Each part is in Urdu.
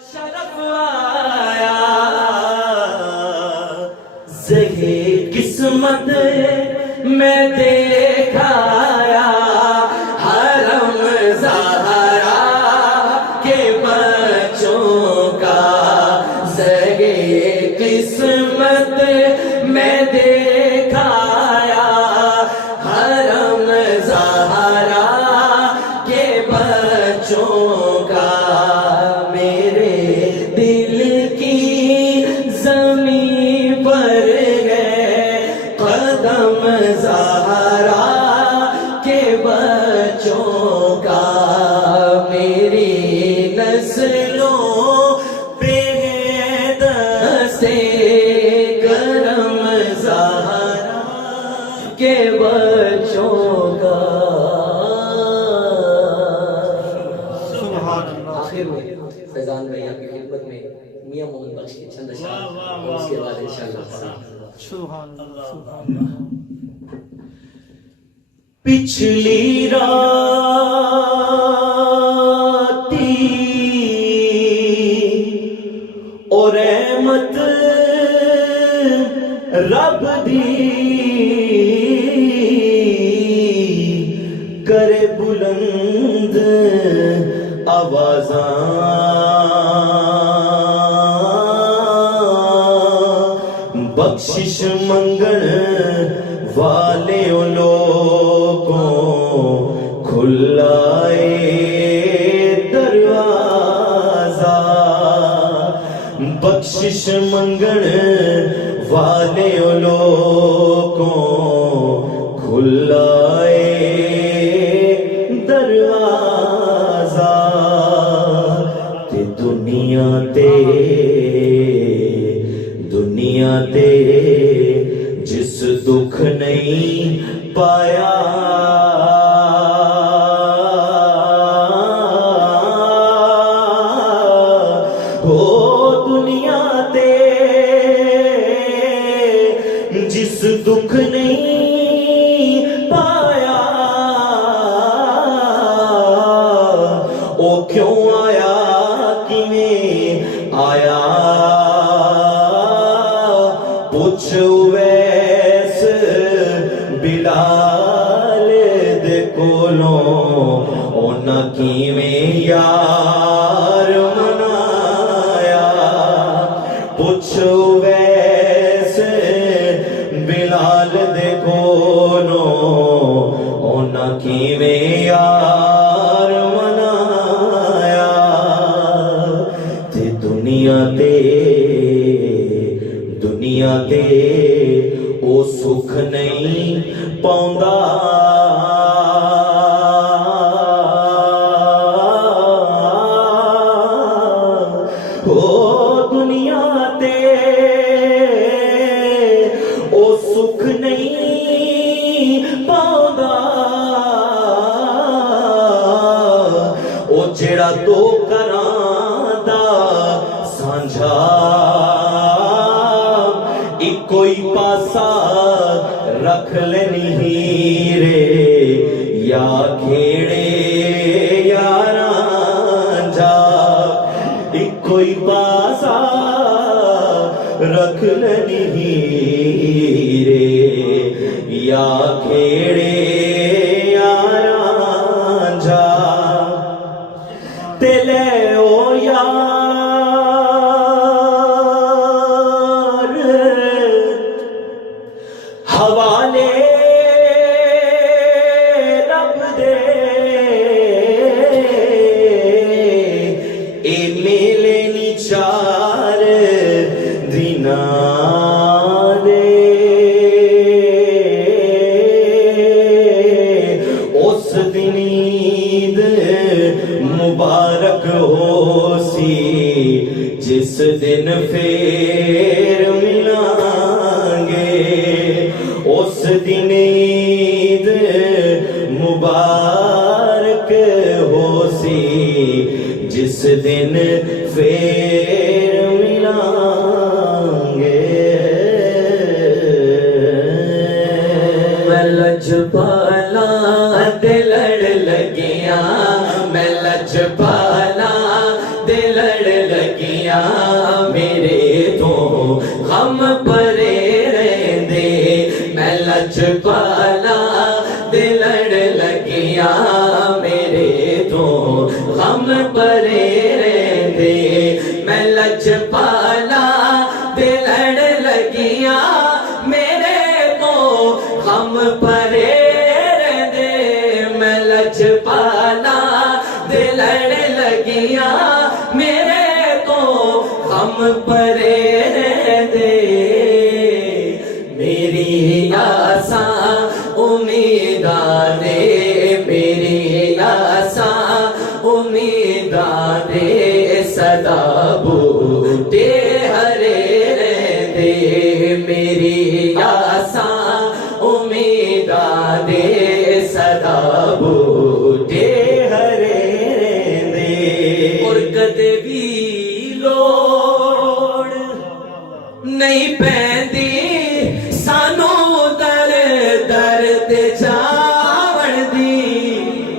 شرف آیا زہے قسمت میں دیکھایا حرم زہرا کے بچوں کا زہے قسمت میں دیکھایا حرم زہرا کے بچوں کا زہرا کے بچوں کا میری نسلوں پہ ہے دستے کرم زہرا کے بچوں کا. آخر میں فیضان بھائی آپ کی خدمت میں میاں محمد بخش کے چند اشعار اور اس کے بعد انشاءاللہ پچھلی راتی اور رحمت رب دی کرے بلند آوازاں بخشش منگن والے لوگوں کھلا دروازہ بخشش منگن والے لوگوں کھلا دروازہ تے دنیا تے جس دکھ نہیں پایا ہو دنیا تے جس دکھ نہیں پایا او کیوں آیا کیویں آیا پوچھ ویس بلال دے کولوں اونا کیویں یار منایا پوچھ ویس بلال دے کولوں اونا کیویں یار منایا تے دنیا تے او سکھ نہیں پاؤندا او دنیا تے او سکھ نہیں پاؤندا او جڑا دو کراں دا سانجھا کوئی پاسا رکھ لینی ہیرے یا کھیڑے یاراں جا کوئی پاسا رکھ لینی ہیرے یا کھیڑے یاراں جا تے لے او یار حوالے رب دے اے میلے نی چار دیناں دے اس دن عید مبارک ہو سی جس دن پھر ملیں گے اس دن عید مبارک ہو سی جس دن پھر ملیں گے. میں لجپالا دل لڑ لگیاں میں لجپالا دل لڑ لگیاں لگیاں میرے تو غم پرے رہندے میں لجپالا دے لڑ لگیاں میرے تو غم پرے رہندے میں لجپالا دے لڑ لگیاں میرے تو غم پرے رہندے میں لجپالا دے لڑ لگیاں میرے تو غم پرے رہندے میری آساں امیداں دے میری آساں امیداں دے صدا بوٹے ہرے رہندے میری آساں امیداں دے صدا بوٹے ہرے رہندے اور کدے بھی لوڑ نہیں پیندی سانو در در تے جاون دی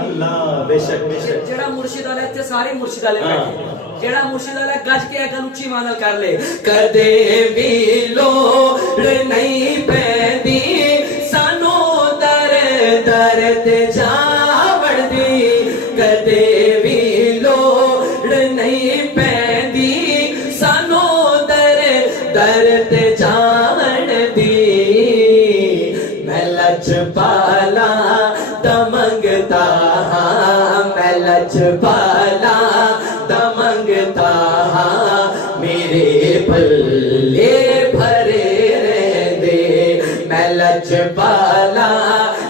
اللہ بے شک جڑا مرشد والے تے سارے مرشد والے بیٹھے جڑا مرشد والے گج کے گل اچھی مانل کر لے کدے بھی لوڑ نہیں پیندی سانو در در تے جاون دی کدے بھی لوڑ نہیں پیندی سانو در در تے جاون دی میں لجپالا دا منگتا ہاں میں لجپالا دا منگتا ہاں میرے پلے بھرے رہندے میں لجپالا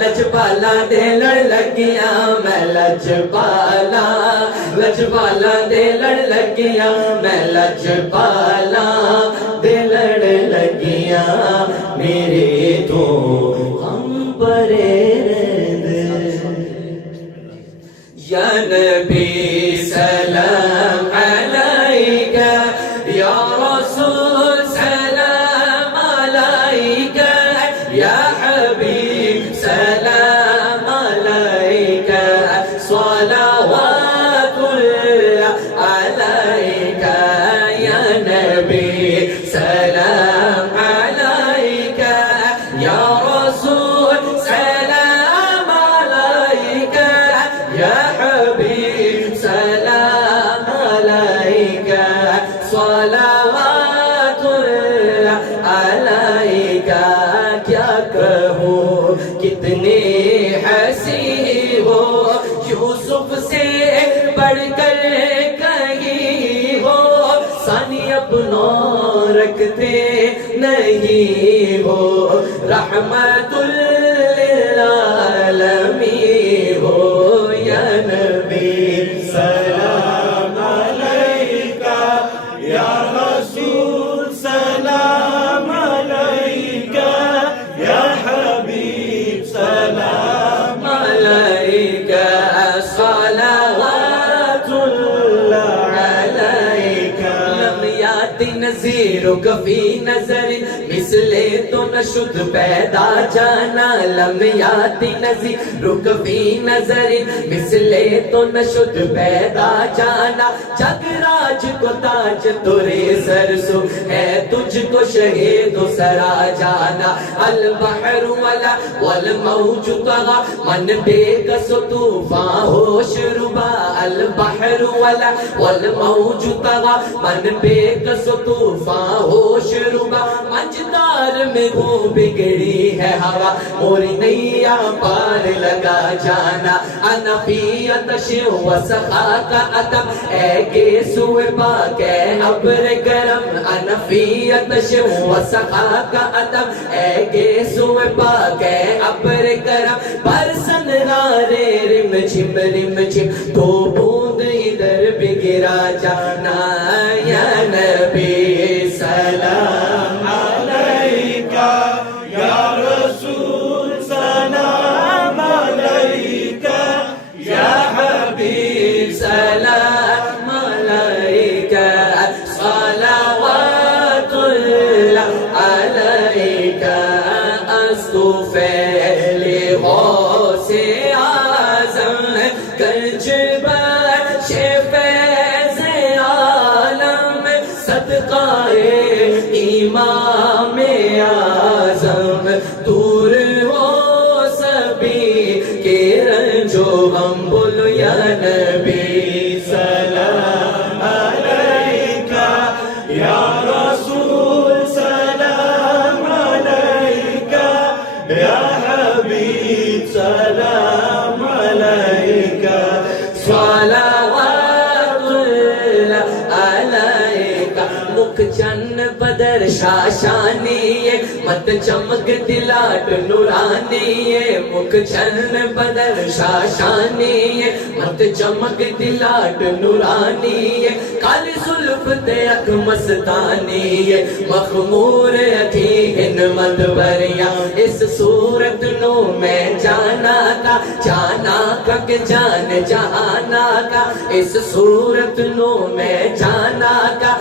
لجپالا دے لڑ لگیاں میں لجپالا لجپالا دے لڑ لگیاں میں لجپالا دے لڑ لگیاں میرے تو غم پرے رہندے یا نبی سلام علیکہ یا رسول سلام علیکہ یا حبیب سلام علیکہ صلوات اللہ علیکہ یا نبی سلام علیکہ یا رسول سلام علیکہ یا حبیب سلام علیکہ صلوات اللہ علیکہ کیا کہوں کتنے حسی ہو یوسف سے بڑھ کر کہیں ہو ثانی اپنوں رکھتے نہیں ہو رحمت للعالمین ہو یا نبی سلام علیکہ یا رسول سلام علیکہ یا حبیب سلام علیکہ صلوات اللہ علیکہ لم یاتی نظیرک فی نظر مثل تو نشد پیدا جانا لم یاتی نظیرک فی نظر مثل تو نشد پیدا جانا جگ راج کو تاج تورے سر سو ہے تجھ کو شہید سرا جانا البحر والا والموج طغى من بے کس طوفان ہوش ربا البحر والا والموج طغى من بے کس طوفان ہوش ربا مجدار میں وہ بگڑی ہے ہوا موری نیا پار لگا جانا انا فی عطش و سخا کا عتم اے گیسو پاک اے ابر کرم انا فی عطش و سخا کا عتم اے گیسو پاک اے ابر کرم برسن رارے رم جھم تو بوند ادھر بگرا جانا یا نبی سلام علیکہ یا رسول سلام علیکہ یا حبیب سلام علیکہ صلوات اللہ علیکہ استغفر غوث اعظم گنج بخش فیض عالم امام اعظم دور ہو سبھی کے رنجو غم بولو یا نبی سلام علیکہ یا رسول سلام علیکہ یا حبیب سلام علیکہ صلوات اللہ علیکہ مکھ چن بدر شاشانی مت چمک دلاٹ نورانی مکھ چن بدر شاشانی مت چمک دلاٹ نورانی کالی زلف تے اکھ مستانی مخمور اکھی ہن مدوریا اس صورت نو میں جانا کا کہ جان جہانا کا اس صورت نو میں جانا کا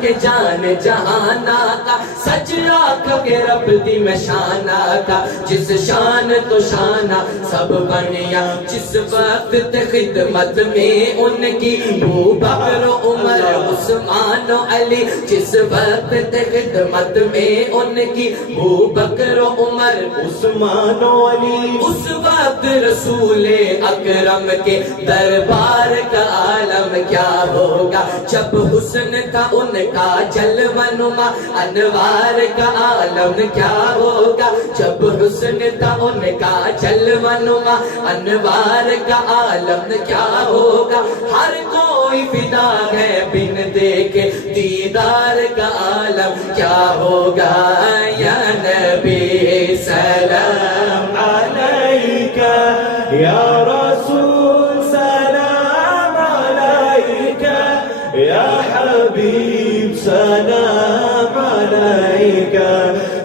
کہ جان جہانا کا سچ آکھ کے رب دی میں شانہ کا جس شان تو شانہ سب بنیا جس وقت خدمت میں ان کی ابو بکر عمر عثمان و علی جس وقت خدمت میں ان کی ابو بکر عمر عثمان و علی اس وقت رسول اکرم کے دربار کا عالم کیا ہوگا جب حسن کا ان کا جلوہ نما انوار کا عالم کیا ہوگا جب حسن کا ان کا جلوہ نما انوار کا عالم کیا ہوگا ہر کوئی فدا ہے بن دیکھے دیدار کا عالم کیا ہوگا یا نبی سلام علیکہ یا رسول سلام علیکہ یا حبیب سلام علیکہ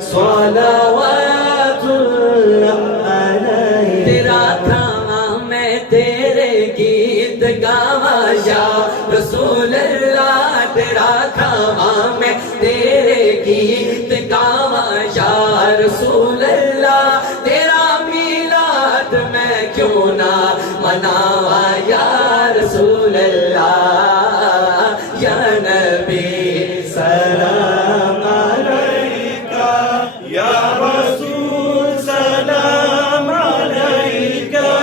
صلوات اللہ علیکہ تیرا کھانا میں تیرے گیت گاواں یا رسول اللہ تیرا کھانا میں تیرے گیت گاواں یا رسول اللہ تیرا میلاد میں کیوں نہ مناواں یا رسول اللہ یا نبی سلام علیکہ یا رسول سلام علیکہ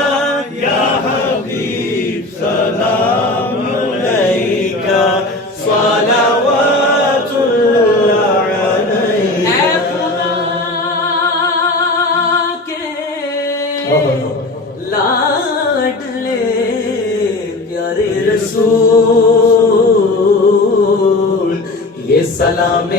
یا حبیب سلام علیکہ صلوات اللہ علیکہ اے خدا کے لاڈلے پیارے رسول یہ سلام